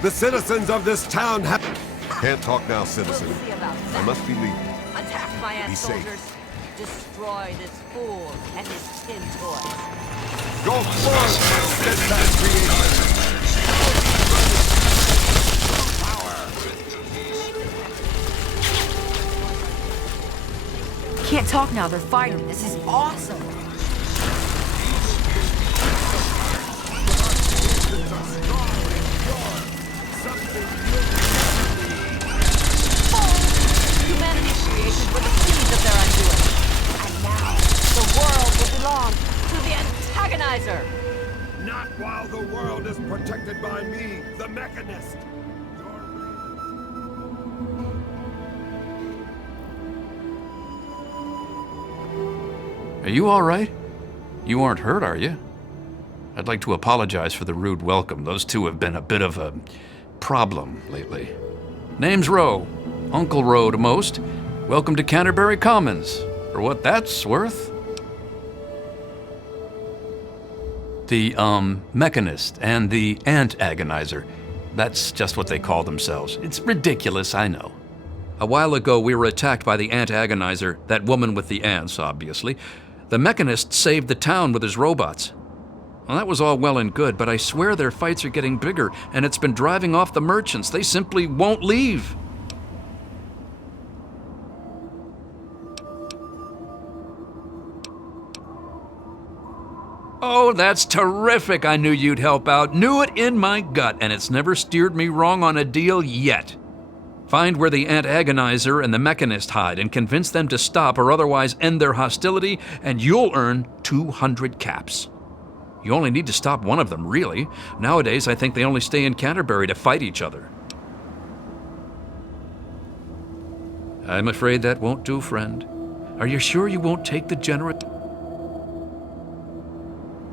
The citizens of this town have... Can't talk now, citizen. I must be leaving. Attack my ant Be safe. soldiers. Destroy this fool and his tin toys. Go forth, steadfast creation! Can't talk now, they're fighting. This is awesome. Humanity's creation were the seeds of their undoing. And now, the world will belong to the AntAgonizer. Not while the world is protected by me, the Mechanist! Are you all right? You aren't hurt, are you? I'd like to apologize for the rude welcome. Those two have been a bit of a problem lately. Name's Roe. Uncle Roe to most. Welcome to Canterbury Commons. For what that's worth. The, Mechanist and the AntAgonizer. That's just what they call themselves. It's ridiculous, I know. A while ago, we were attacked by the AntAgonizer, that woman with the ants, obviously. The Mechanist saved the town with his robots. Well, that was all well and good, but I swear their fights are getting bigger, and it's been driving off the merchants. They simply won't leave. Oh, that's terrific. I knew you'd help out. Knew it in my gut, and it's never steered me wrong on a deal yet. Find where the AntAgonizer and the Mechanist hide and convince them to stop or otherwise end their hostility, and you'll earn 200 caps. You only need to stop one of them, really. Nowadays, I think they only stay in Canterbury to fight each other. I'm afraid that won't do, friend. Are you sure you won't take the generous...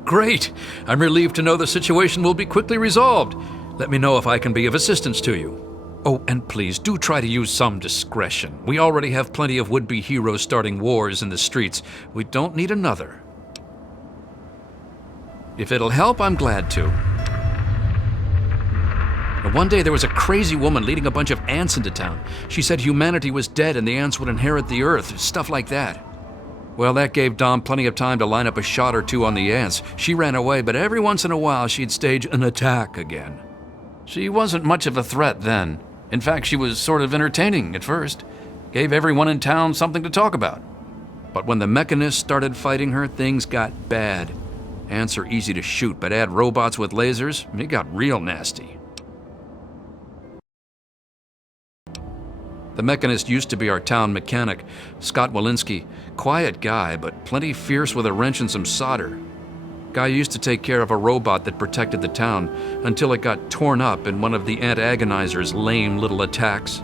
Great! I'm relieved to know the situation will be quickly resolved. Let me know if I can be of assistance to you. Oh, and please, do try to use some discretion. We already have plenty of would-be heroes starting wars in the streets. We don't need another. If it'll help, I'm glad to. One day there was a crazy woman leading a bunch of ants into town. She said humanity was dead and the ants would inherit the earth, stuff like that. Well, that gave Dom plenty of time to line up a shot or two on the ants. She ran away, but every once in a while she'd stage an attack again. She wasn't much of a threat then. In fact, she was sort of entertaining at first. Gave everyone in town something to talk about. But when the Mechanists started fighting her, things got bad. Ants are easy to shoot, but add robots with lasers, it got real nasty. The Mechanist used to be our town mechanic, Scott Walensky. Quiet guy, but plenty fierce with a wrench and some solder. Guy used to take care of a robot that protected the town until it got torn up in one of the AntAgonizer's lame little attacks.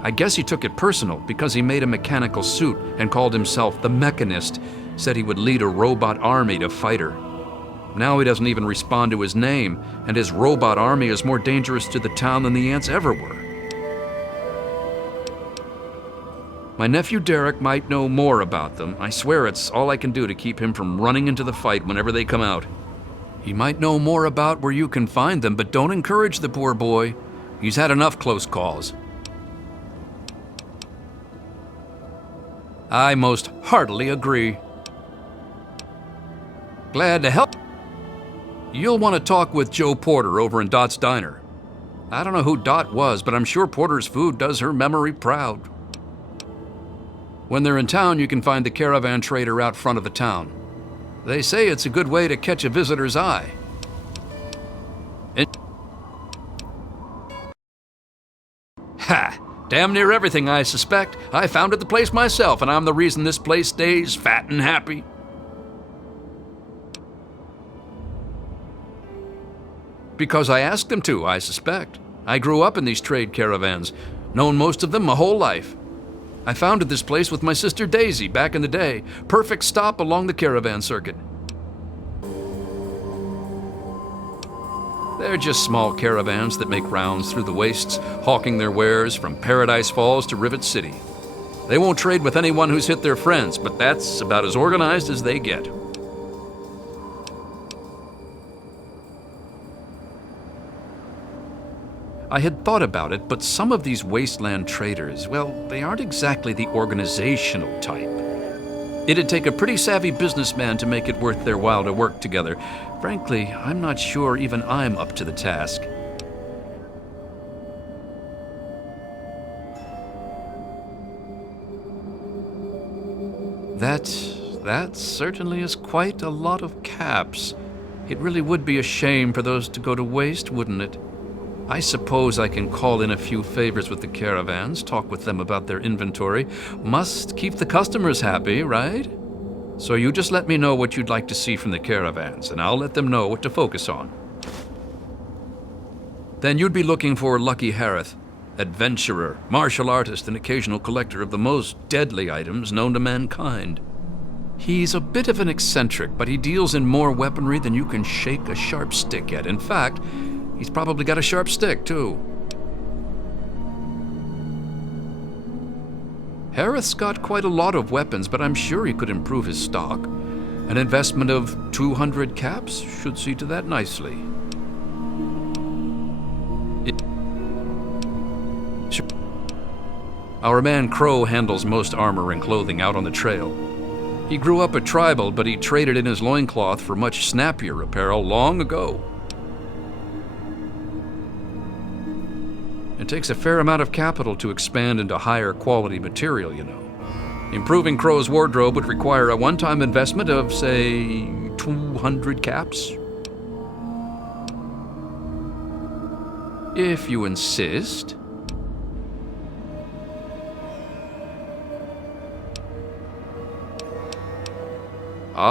I guess he took it personal because he made a mechanical suit and called himself the Mechanist, said he would lead a robot army to fight her. Now he doesn't even respond to his name, and his robot army is more dangerous to the town than the ants ever were. My nephew Derek might know more about them. I swear it's all I can do to keep him from running into the fight whenever they come out. He might know more about where you can find them, but don't encourage the poor boy. He's had enough close calls. I most heartily agree. Glad to help. You'll want to talk with Joe Porter over in Dot's Diner. I don't know who Dot was, but I'm sure Porter's food does her memory proud. When they're in town, you can find the caravan trader out front of the town. They say it's a good way to catch a visitor's eye. Ha! Damn near everything, I suspect. I founded the place myself, and I'm the reason this place stays fat and happy. Because I asked them to, I suspect. I grew up in these trade caravans, known most of them my whole life. I founded this place with my sister Daisy back in the day. Perfect stop along the caravan circuit. They're just small caravans that make rounds through the wastes, hawking their wares from Paradise Falls to Rivet City. They won't trade with anyone who's hit their friends, but that's about as organized as they get. I had thought about it, but some of these wasteland traders, well, they aren't exactly the organizational type. It'd take a pretty savvy businessman to make it worth their while to work together. Frankly, I'm not sure even I'm up to the task. That certainly is quite a lot of caps. It really would be a shame for those to go to waste, wouldn't it? I suppose I can call in a few favors with the caravans, talk with them about their inventory. Must keep the customers happy, right? So you just let me know what you'd like to see from the caravans, and I'll let them know what to focus on. Then you'd be looking for Lucky Harith, adventurer, martial artist, and occasional collector of the most deadly items known to mankind. He's a bit of an eccentric, but he deals in more weaponry than you can shake a sharp stick at. In fact, he's probably got a sharp stick, too. Harith's got quite a lot of weapons, but I'm sure he could improve his stock. An investment of 200 caps should see to that nicely. Our man Crow handles most armor and clothing out on the trail. He grew up a tribal, but he traded in his loincloth for much snappier apparel long ago. It takes a fair amount of capital to expand into higher quality material, you know. Improving Crow's wardrobe would require a one-time investment of, say, 200 caps. If you insist.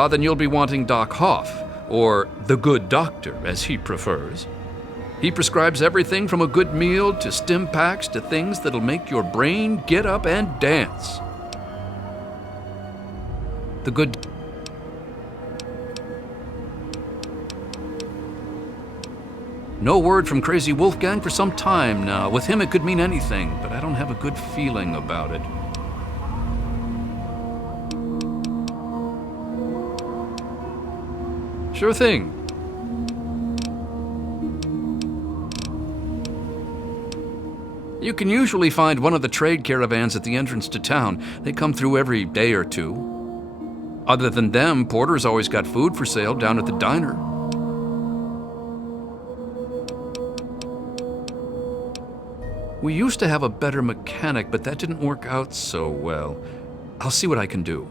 Then you'll be wanting Doc Hoff, or the Good Doctor, as he prefers. He prescribes everything from a good meal to stim packs to things that'll make your brain get up and dance. The good... No word from Crazy Wolfgang for some time now. With him it could mean anything, but I don't have a good feeling about it. Sure thing. You can usually find one of the trade caravans at the entrance to town. They come through every day or two. Other than them, Porter's always got food for sale down at the diner. We used to have a better mechanic, but that didn't work out so well. I'll see what I can do.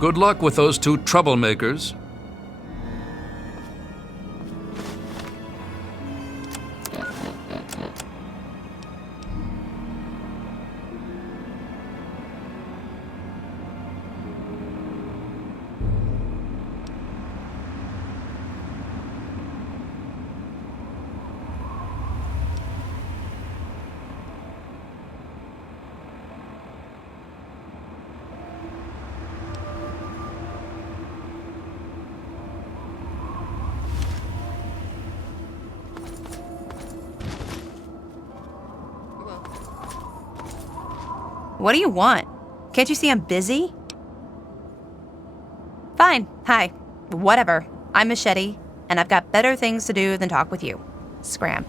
Good luck with those two troublemakers. What do you want? Can't you see I'm busy? Fine. Hi. Whatever. I'm Machete, and I've got better things to do than talk with you. Scram.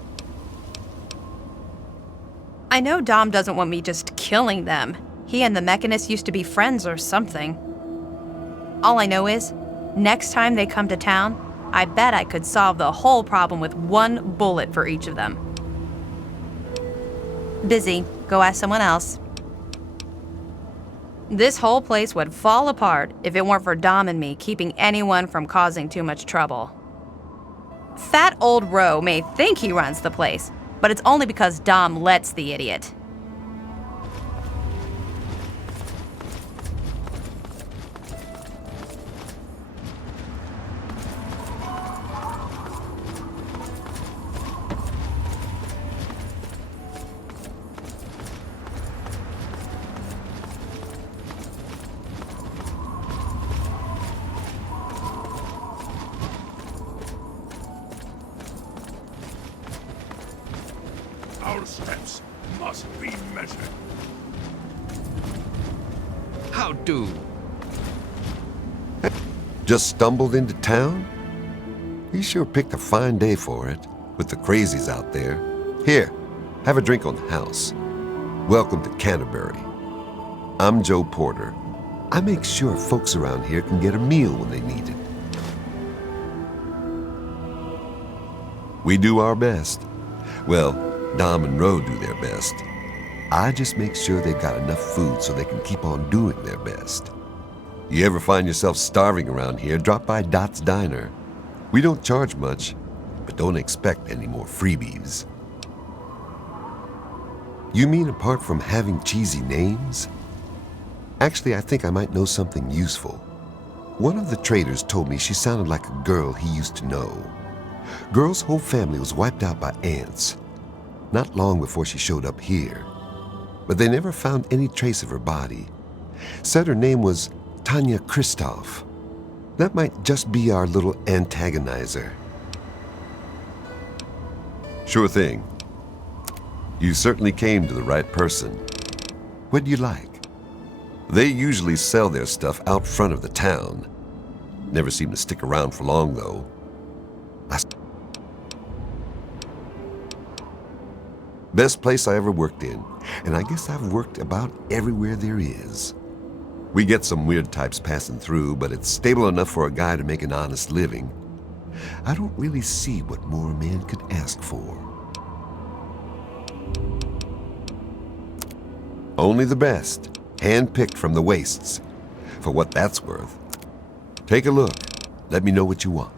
I know Dom doesn't want me just killing them. He and the Mechanist used to be friends or something. All I know is, next time they come to town, I bet I could solve the whole problem with one bullet for each of them. Busy. Go ask someone else. This whole place would fall apart if it weren't for Dom and me keeping anyone from causing too much trouble. Fat old Roe may think he runs the place, but it's only because Dom lets the idiot. Our steps must be measured. How do? Just stumbled into town? You sure picked a fine day for it, with the crazies out there. Here, have a drink on the house. Welcome to Canterbury. I'm Joe Porter. I make sure folks around here can get a meal when they need it. We do our best. Well, Dom and Roe do their best. I just make sure they've got enough food so they can keep on doing their best. You ever find yourself starving around here, drop by Dot's Diner. We don't charge much, but don't expect any more freebies. You mean apart from having cheesy names? Actually, I think I might know something useful. One of the traders told me she sounded like a girl he used to know. Girl's whole family was wiped out by ants. Not long before she showed up here, but they never found any trace of her body. Said her name was Tanya Kristoff. That might just be our little AntAgonizer. Sure thing. You certainly came to the right person. What do you like? They usually sell their stuff out front of the town. Never seem to stick around for long, though. Best place I ever worked in, and I guess I've worked about everywhere there is. We get some weird types passing through, but it's stable enough for a guy to make an honest living. I don't really see what more a man could ask for. Only the best, hand-picked from the wastes. For what that's worth. Take a look. Let me know what you want.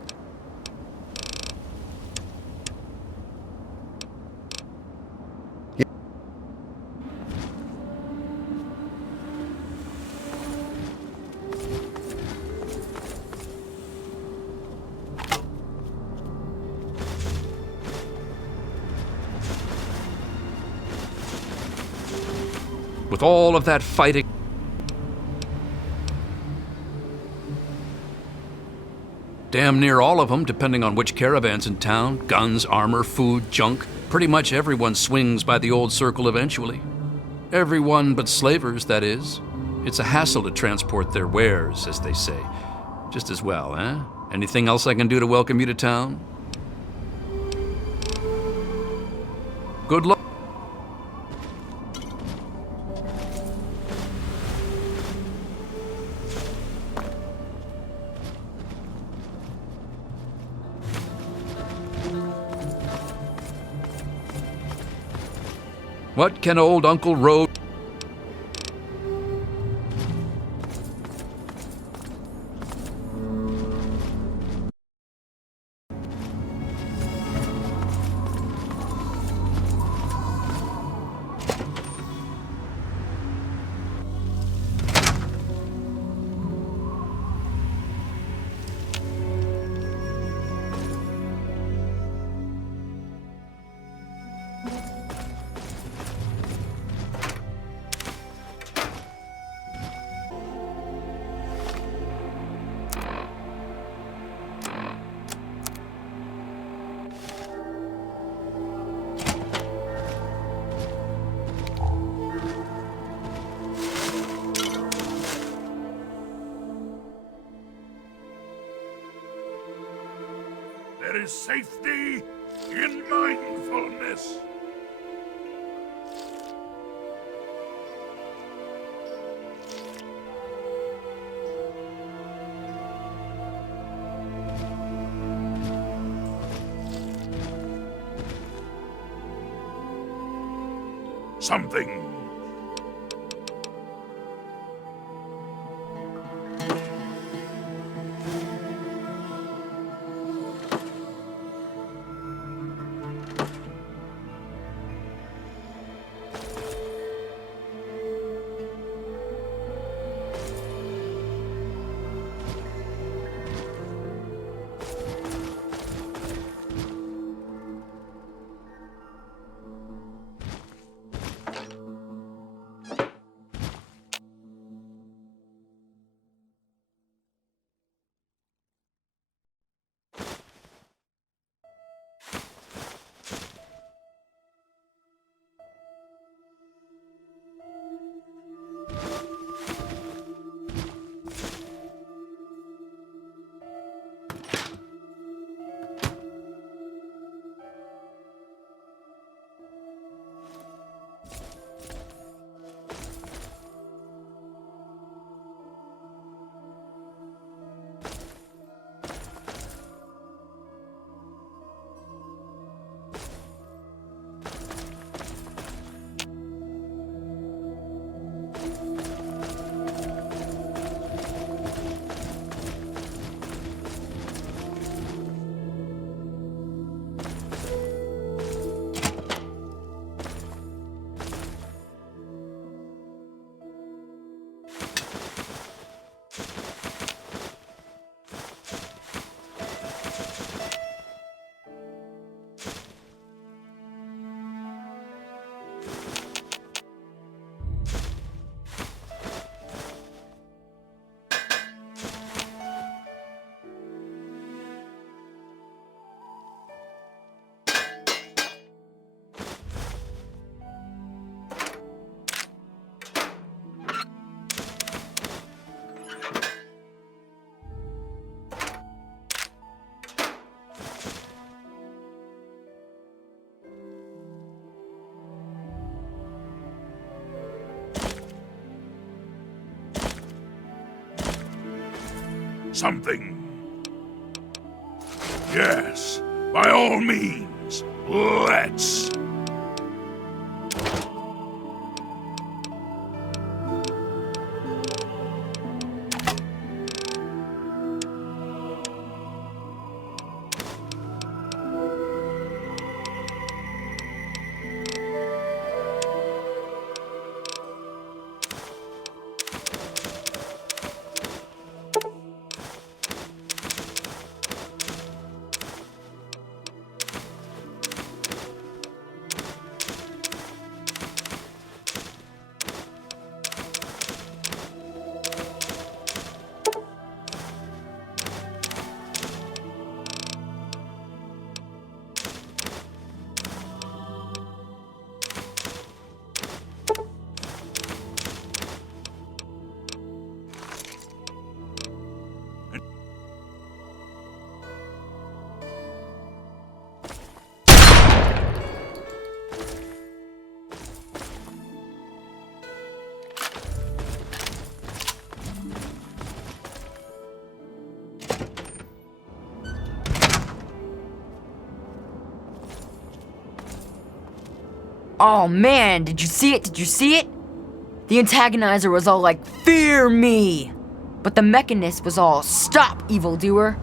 With all of that fighting, damn near all of them, depending on which caravan's in town, guns, armor, food, junk, pretty much everyone swings by the old circle eventually. Everyone but slavers, that is. It's a hassle to transport their wares, as they say. Just as well, eh? Anything else I can do to welcome you to town? Good luck. What can old Uncle Roe... There is safety in mindfulness. Something. Something. Yes, by all means, let's. Oh man, did you see it? Did you see it? The Antagonizer was all like, "Fear me!" But the Mechanist was all, "Stop, evildoer!"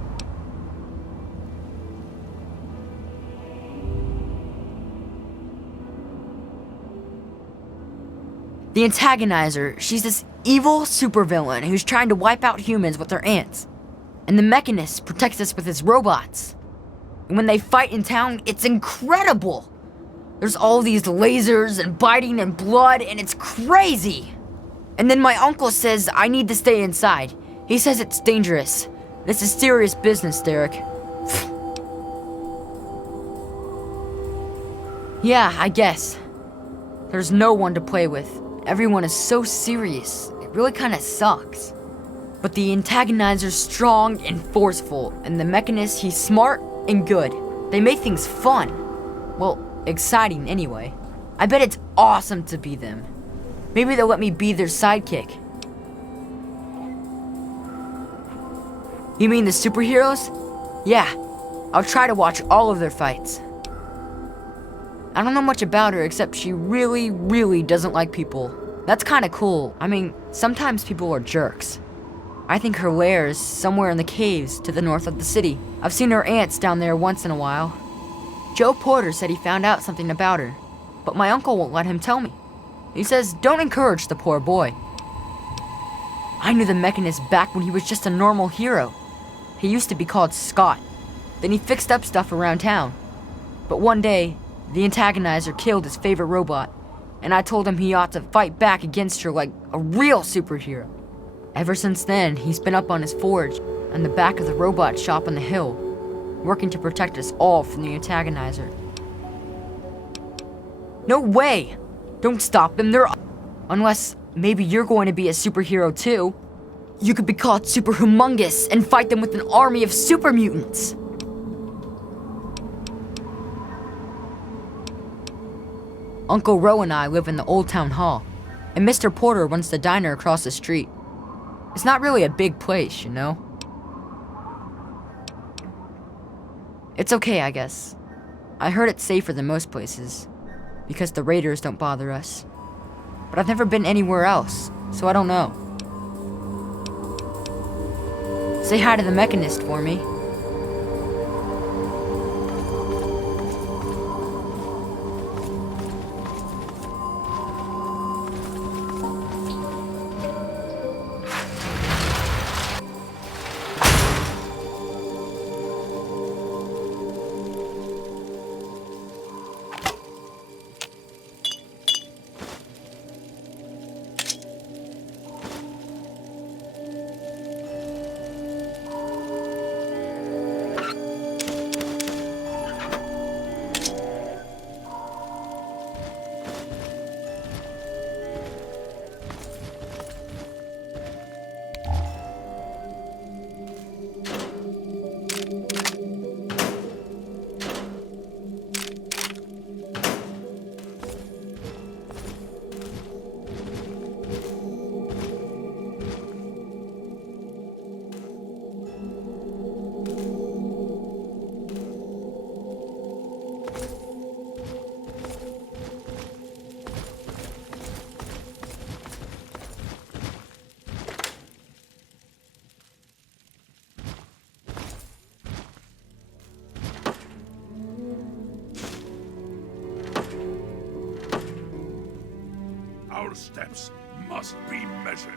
The Antagonizer, she's this evil supervillain who's trying to wipe out humans with her ants. And the Mechanist protects us with his robots. And when they fight in town, it's incredible! There's all these lasers and biting and blood, and it's crazy! And then my uncle says I need to stay inside. He says it's dangerous. This is serious business, Derek. Yeah, I guess. There's no one to play with. Everyone is so serious. It really kinda sucks. But the Antagonizer's strong and forceful, and the Mechanist, he's smart and good. They make things fun. Well, exciting anyway. I bet it's awesome to be them. Maybe they'll let me be their sidekick. You mean the superheroes? Yeah, I'll try to watch all of their fights. I don't know much about her except she really, really doesn't like people. That's kinda cool. I mean, sometimes people are jerks. I think her lair is somewhere in the caves to the north of the city. I've seen her ants down there once in a while. Joe Porter said he found out something about her, but my uncle won't let him tell me. He says, don't encourage the poor boy. I knew the Mechanist back when he was just a normal hero. He used to be called Scott. Then he fixed up stuff around town. But one day, the Antagonizer killed his favorite robot, and I told him he ought to fight back against her like a real superhero. Ever since then, he's been up on his forge and the back of the robot shop on the hill, working to protect us all from the Antagonizer. No way! Don't stop them, unless maybe you're going to be a superhero too. You could be called Super Humongous and fight them with an army of super mutants. Uncle Roe and I live in the old town hall, and Mr. Porter runs the diner across the street. It's not really a big place, you know? It's okay, I guess. I heard it's safer than most places, because the raiders don't bother us. But I've never been anywhere else, so I don't know. Say hi to the Mechanist for me. Our steps must be measured.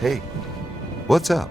Hey, what's up?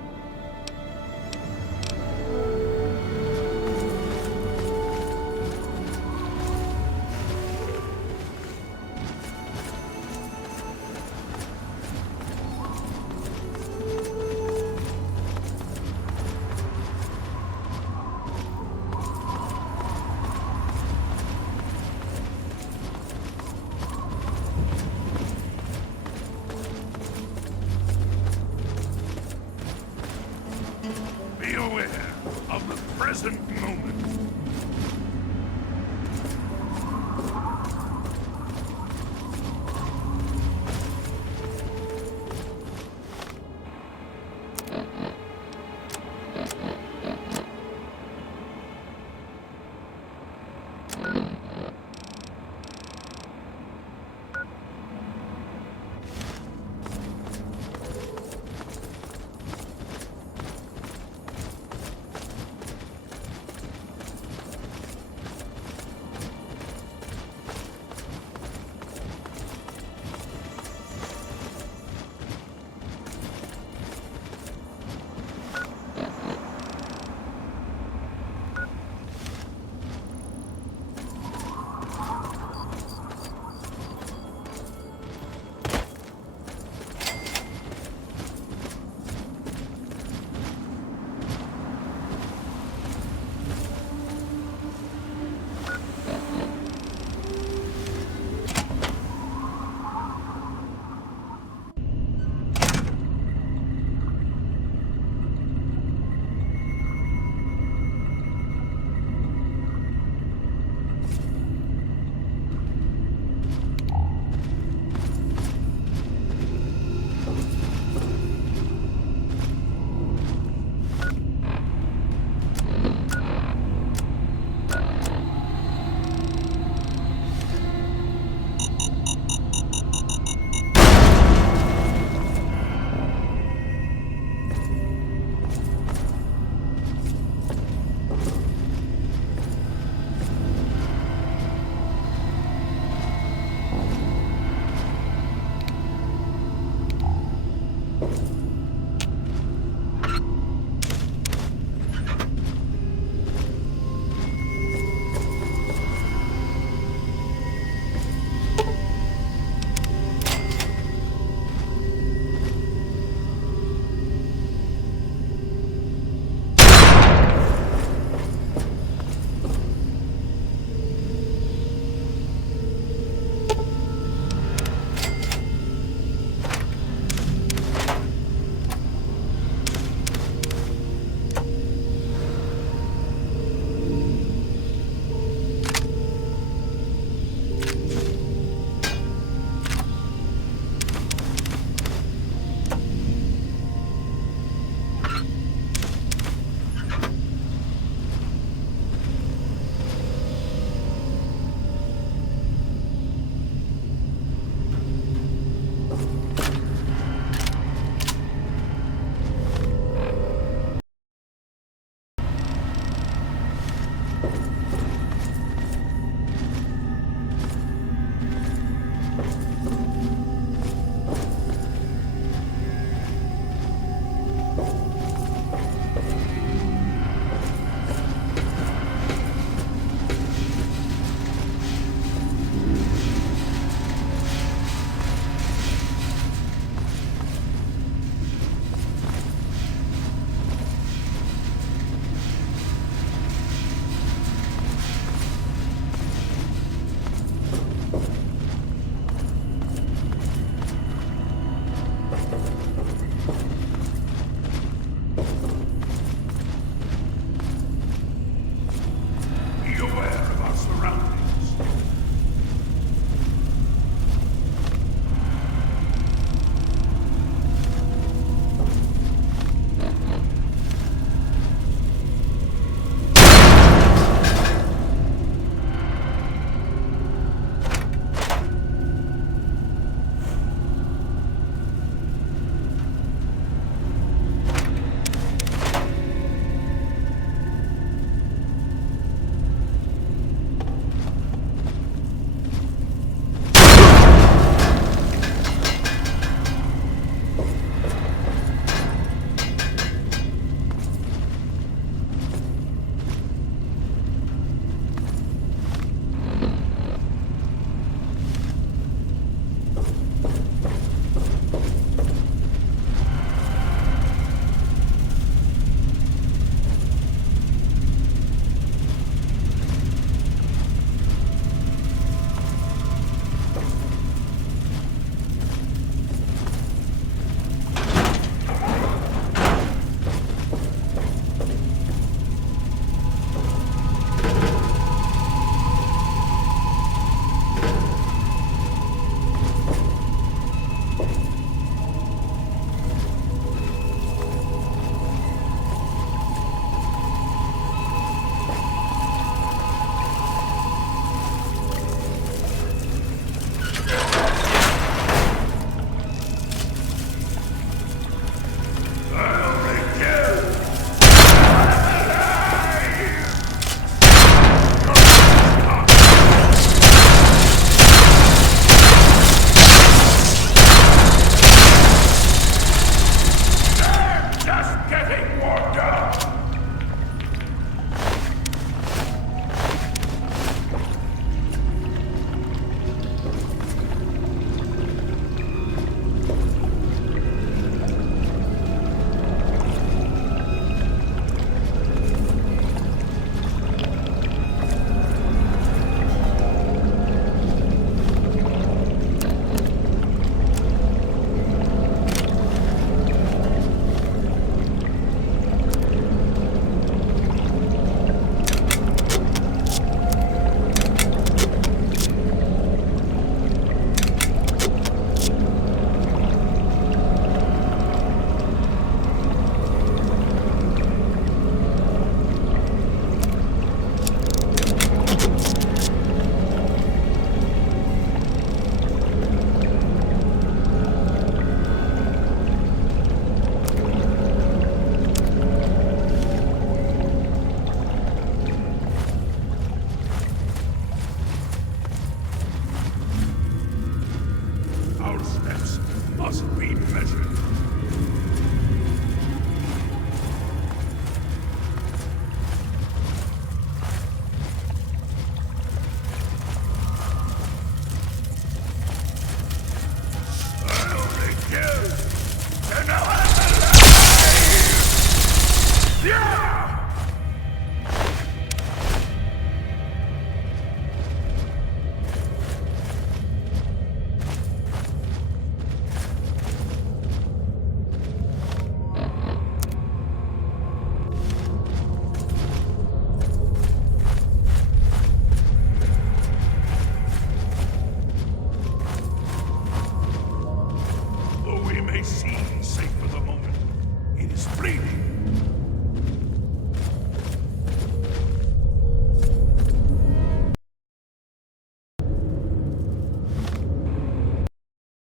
be measured.